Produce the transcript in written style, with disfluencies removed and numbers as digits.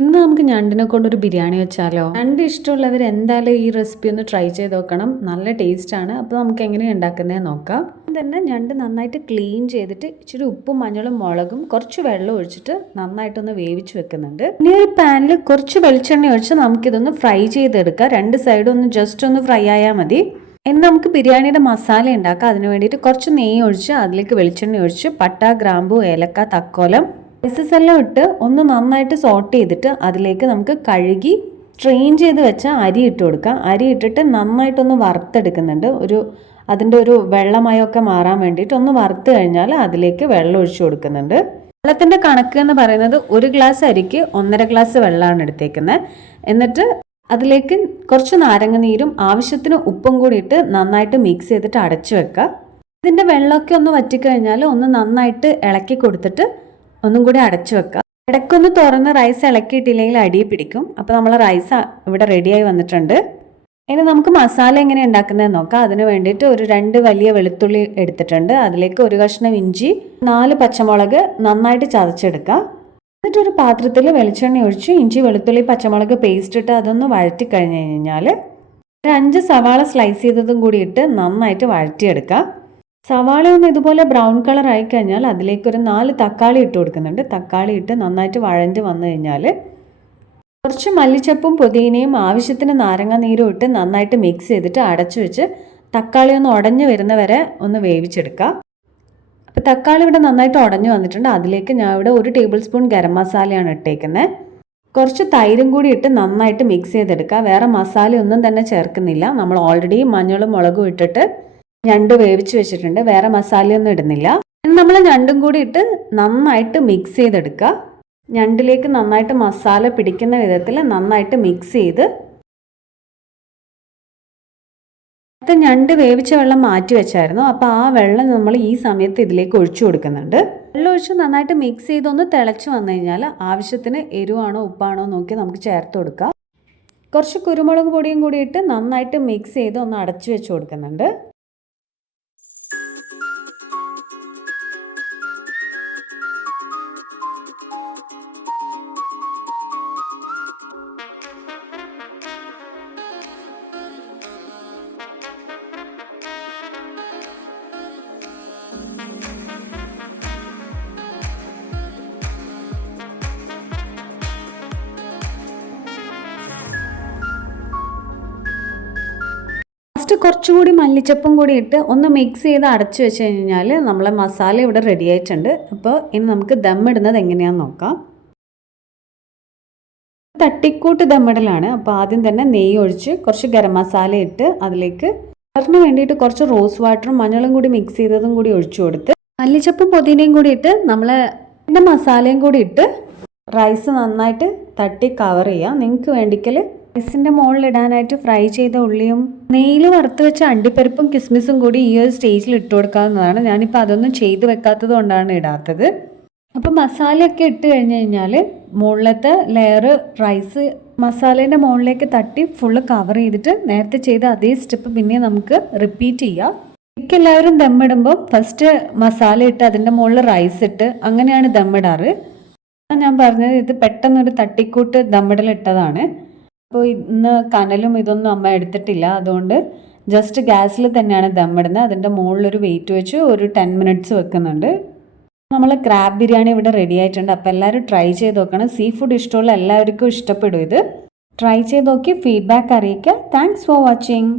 ഇന്ന് നമുക്ക് ഞണ്ടിനെ കൊണ്ടൊരു ബിരിയാണി വെച്ചാലോ? ഞണ്ട് ഇഷ്ടമുള്ളവർ എന്തായാലും ഈ റെസിപ്പി ഒന്ന് ട്രൈ ചെയ്ത് നോക്കണം. നല്ല ടേസ്റ്റാണ്. അപ്പോൾ നമുക്ക് എങ്ങനെയാണ് ഉണ്ടാക്കുന്നതെന്ന് നോക്കാം. തന്നെ ഞണ്ട് നന്നായിട്ട് ക്ലീൻ ചെയ്തിട്ട് ഇച്ചിരി ഉപ്പും മഞ്ഞളും മുളകും കുറച്ച് വെള്ളം ഒഴിച്ചിട്ട് നന്നായിട്ടൊന്ന് വേവിച്ച് വെക്കുന്നുണ്ട്. ഇനി ഒരു പാനിൽ കുറച്ച് വെളിച്ചെണ്ണ ഒഴിച്ച് നമുക്കിതൊന്ന് ഫ്രൈ ചെയ്തെടുക്കാം. രണ്ട് സൈഡും ഒന്ന് ജസ്റ്റ് ഒന്ന് ഫ്രൈ ആയാൽ മതി. ഇനി നമുക്ക് ബിരിയാണിയുടെ മസാല ഉണ്ടാക്കാം. അതിന് വേണ്ടിയിട്ട് കുറച്ച് നെയ്യ് ഒഴിച്ച് അതിലേക്ക് വെളിച്ചെണ്ണ ഒഴിച്ച് പട്ട, ഗ്രാമ്പു, ഏലക്ക, തക്കോലം, സ്പൈസസ് എല്ലാം ഇട്ട് ഒന്ന് നന്നായിട്ട് സോട്ട് ചെയ്തിട്ട് അതിലേക്ക് നമുക്ക് കഴുകി സ്ട്രെയിൻ ചെയ്ത് വെച്ച അരി ഇട്ട് കൊടുക്കാം. അരി ഇട്ടിട്ട് നന്നായിട്ടൊന്ന് വറുത്തെടുക്കുന്നുണ്ട്. അതിൻ്റെ ഒരു വെള്ളമയമൊക്കെ മാറാൻ വേണ്ടിയിട്ട് ഒന്ന് വറുത്ത് കഴിഞ്ഞാൽ അതിലേക്ക് വെള്ളം ഒഴിച്ചു കൊടുക്കുന്നുണ്ട്. വെള്ളത്തിൻ്റെ കണക്ക് എന്ന് പറയുന്നത് 1 ഗ്ലാസ് അരിക്ക് 1.5 ഗ്ലാസ് വെള്ളമാണ് എടുത്തേക്കുന്നത്. എന്നിട്ട് അതിലേക്ക് കുറച്ച് നാരങ്ങ നീരും ആവശ്യത്തിന് ഉപ്പും കൂടി ഇട്ട് നന്നായിട്ട് മിക്സ് ചെയ്തിട്ട് അടച്ചു വെക്കുക. ഇതിൻ്റെ വെള്ളമൊക്കെ ഒന്ന് വറ്റിക്കഴിഞ്ഞാൽ ഒന്ന് നന്നായിട്ട് ഇളക്കി കൊടുത്തിട്ട് ഒന്നും കൂടി അടച്ചു വെക്കുക. ഇടയ്ക്കൊന്ന് തുറന്ന് റൈസ് ഇളക്കിയിട്ടില്ലെങ്കിൽ അടി പിടിക്കും. അപ്പോൾ നമ്മൾ റൈസ് ഇവിടെ റെഡിയായി വന്നിട്ടുണ്ട്. ഇനി നമുക്ക് മസാല എങ്ങനെ ഉണ്ടാക്കുന്നതെന്ന് നോക്കാം. അതിന് വേണ്ടിയിട്ട് ഒരു 2 വലിയ വെളുത്തുള്ളി എടുത്തിട്ടുണ്ട്. അതിലേക്ക് 1 കഷ്ണം ഇഞ്ചി, 4 പച്ചമുളക് നന്നായിട്ട് ചതച്ചെടുക്കുക. എന്നിട്ട് ഒരു പാത്രത്തിൽ വെളിച്ചെണ്ണ ഒഴിച്ച് ഇഞ്ചി, വെളുത്തുള്ളി, പച്ചമുളക് പേസ്റ്റ് ഇട്ട് അതൊന്ന് വഴറ്റി കഴിഞ്ഞ് കഴിഞ്ഞാൽ ഒരു 5 സവാള സ്ലൈസ് ചെയ്തതും കൂടി ഇട്ട് നന്നായിട്ട് വഴറ്റിയെടുക്കുക. സവാള ഒന്ന് ഇതുപോലെ ബ്രൗൺ കളർ ആയി കഴിഞ്ഞാൽ അതിലേക്ക് ഒരു 4 തക്കാളി ഇട്ട് കൊടുക്കുന്നുണ്ട്. തക്കാളി ഇട്ട് നന്നായിട്ട് വഴഞ്ഞ് വന്നു കഴിഞ്ഞാൽ കുറച്ച് മല്ലിച്ചപ്പും പുതിനയും ആവശ്യത്തിന് നാരങ്ങ നീരും ഇട്ട് നന്നായിട്ട് മിക്സ് ചെയ്തിട്ട് അടച്ചു വെച്ച് തക്കാളി ഒന്ന് ഉടഞ്ഞു വരുന്ന വരെ ഒന്ന് വേവിച്ചെടുക്കുക. അപ്പോൾ തക്കാളി ഇവിടെ നന്നായിട്ട് ഉടഞ്ഞു വന്നിട്ടുണ്ട്. അതിലേക്ക് ഞാൻ ഇവിടെ 1 ടേബിൾ സ്പൂൺ ഗരം മസാലയാണ് ഇട്ടേക്കുന്നത്. കുറച്ച് തൈരും കൂടി ഇട്ട് നന്നായിട്ട് മിക്സ് ചെയ്തെടുക്കുക. വേറെ മസാല ഒന്നും തന്നെ ചേർക്കുന്നില്ല. നമ്മൾ ഓൾറെഡി മഞ്ഞളും മുളകും ഇട്ടിട്ട് ഞണ്ട് വേവിച്ച് വെച്ചിട്ടുണ്ട്. വേറെ മസാലയൊന്നും ഇടുന്നില്ല. നമ്മൾ ഞണ്ടും കൂടി ഇട്ട് നന്നായിട്ട് മിക്സ് ചെയ്തെടുക്കുക. ഞണ്ടിലേക്ക് നന്നായിട്ട് മസാല പിടിക്കുന്ന വിധത്തിൽ നന്നായിട്ട് മിക്സ് ചെയ്ത് ഞണ്ട് വേവിച്ച വെള്ളം മാറ്റി വെച്ചായിരുന്നു. അപ്പോൾ ആ വെള്ളം നമ്മൾ ഈ സമയത്ത് ഇതിലേക്ക് ഒഴിച്ചു കൊടുക്കുന്നുണ്ട്. വെള്ളം ഒഴിച്ച് നന്നായിട്ട് മിക്സ് ചെയ്തൊന്ന് തിളച്ച് വന്നു കഴിഞ്ഞാൽ ആവശ്യത്തിന് എരിവാണോ ഉപ്പാണോ നോക്കി നമുക്ക് ചേർത്ത് കൊടുക്കുക. കുറച്ച് കുരുമുളക് പൊടിയും കൂടി ഇട്ട് നന്നായിട്ട് മിക്സ് ചെയ്ത് ഒന്ന് അടച്ചു വെച്ച് കൊടുക്കുന്നുണ്ട്. കുറച്ചുകൂടി മല്ലിച്ചപ്പും കൂടി ഇട്ട് ഒന്ന് മിക്സ് ചെയ്ത് അടച്ചു വെച്ച് കഴിഞ്ഞാൽ നമ്മളെ മസാല ഇവിടെ റെഡി ആയിട്ടുണ്ട്. അപ്പോൾ ഇനി നമുക്ക് ദമ്മിടുന്നത് എങ്ങനെയാണെന്ന് നോക്കാം. തട്ടിക്കൂട്ട് ദമ്മിടലാണ്. അപ്പോൾ ആദ്യം തന്നെ നെയ്യ് ഒഴിച്ച് കുറച്ച് ഗരം മസാല ഇട്ട് അതിലേക്ക് കളറിന് വേണ്ടിയിട്ട് കുറച്ച് റോസ് വാട്ടറും മഞ്ഞളും കൂടി മിക്സ് ചെയ്തതും കൂടി ഒഴിച്ചു കൊടുത്ത് മല്ലിച്ചപ്പും പുതിനയും കൂടി ഇട്ട് നമ്മളെ മസാലയും കൂടി ഇട്ട് റൈസ് നന്നായിട്ട് തട്ടി കവർ ചെയ്യുക. നിങ്ങൾക്ക് വേണ്ടിക്കൽ റൈസിൻ്റെ മുകളിൽ ഇടാനായിട്ട് ഫ്രൈ ചെയ്ത ഉള്ളിയും നെയ്യിൽ വറുത്ത് വെച്ച അണ്ടിപ്പരിപ്പും കിസ്മിസും കൂടി ഈ ഒരു സ്റ്റേജിൽ ഇട്ട് കൊടുക്കാവുന്നതാണ്. ഞാനിപ്പോൾ അതൊന്നും ചെയ്ത് വെക്കാത്തത് കൊണ്ടാണ് ഇടാത്തത്. അപ്പോൾ മസാലയൊക്കെ ഇട്ട് കഴിഞ്ഞ് കഴിഞ്ഞാൽ മുകളിലത്തെ ലെയർ റൈസ് മസാലേൻ്റെ മുകളിലേക്ക് തട്ടി ഫുള്ള് കവർ ചെയ്തിട്ട് നേരത്തെ ചെയ്ത അതേ സ്റ്റെപ്പ് പിന്നെ നമുക്ക് റിപ്പീറ്റ് ചെയ്യാം. എല്ലാവരും ദമ്മിടുമ്പോൾ ഫസ്റ്റ് മസാല ഇട്ട് അതിൻ്റെ മുകളിൽ റൈസ് ഇട്ട് അങ്ങനെയാണ് ദമ്മിടാറ്. ഞാൻ പറഞ്ഞത് ഇത് പെട്ടെന്നൊരു തട്ടിക്കൂട്ട് ദമ്മിടലിട്ടതാണ്. അപ്പോൾ ഇന്ന് കനലും ഇതൊന്നും അമ്മ എടുത്തിട്ടില്ല. അതുകൊണ്ട് ജസ്റ്റ് ഗ്യാസിൽ തന്നെയാണ് ദമ്മിടുന്നത്. അതിൻ്റെ മുകളിലൊരു വെയിറ്റ് വെച്ച് ഒരു 10 മിനിറ്റ്സ് വെക്കുന്നുണ്ട്. നമ്മൾ ക്രാബ് ബിരിയാണി ഇവിടെ റെഡി ആയിട്ടുണ്ട്. അപ്പോൾ എല്ലാവരും ട്രൈ ചെയ്ത് നോക്കണം. സീ ഫുഡ് ഇഷ്ടമുള്ള എല്ലാവർക്കും ഇഷ്ടപ്പെടും ഇത്. ട്രൈ ചെയ്ത് നോക്കി ഫീഡ്ബാക്ക് അറിയിക്കുക. Thanks for watching.